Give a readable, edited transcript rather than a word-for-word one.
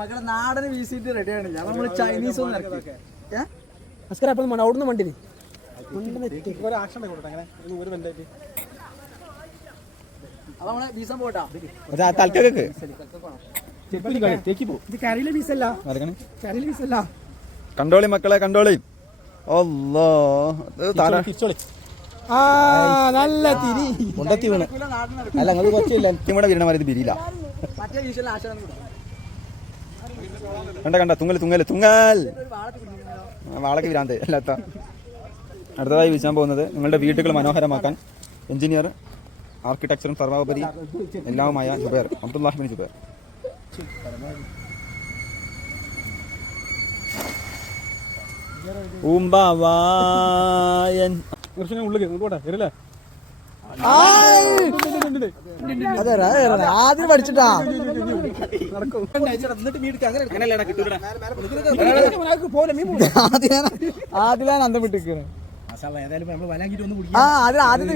മക്കളെ നാടന് വീസിട്ട് റെഡിയാണ്. നമ്മള് ചൈനീസ് ഒന്നും ഇറക്കി അവിടുന്ന് വണ്ടി അപ്പൊ നമ്മളെ വീസം പോട്ടാ തലക്കൊക്കെ കണ്ടോളി മക്കളെ കണ്ടോളി. നല്ല തിരി കൊണ്ടത്തി വീണ്. അല്ല നിങ്ങൾ കുറച്ചില്ല എനിക്കും കൂടെ വീരണ മാതിരി പിരിയില്ല. മറ്റേ വീശിൽ ആശ കണ്ട കണ്ട തുങ്ങൽ തുങ്ങൽ തുങ്ങൽ വാളക്ക് വിരാന്ത് അല്ലാത്ത. അടുത്തതായി വീശാൻ പോകുന്നത് നിങ്ങളുടെ വീടുകൾ മനോഹരമാക്കാൻ എഞ്ചിനീയർ, ആർക്കിടെക്ചറും സർവോപരി എല്ലാവുമായ ജുബൈർ, അബ്ദുല്ലാഹി ബിൻ ജുബൈർ. ഊമ്പാവായൻ ആദ്യം പഠിച്ചിട്ടാ ആദ്യം അന്തം വിട്ടിരിക്കുന്നു. ഏതായാലും നമ്മൾ വലാങ്കിട്ട് ഒന്ന് ആദ്യത്തെ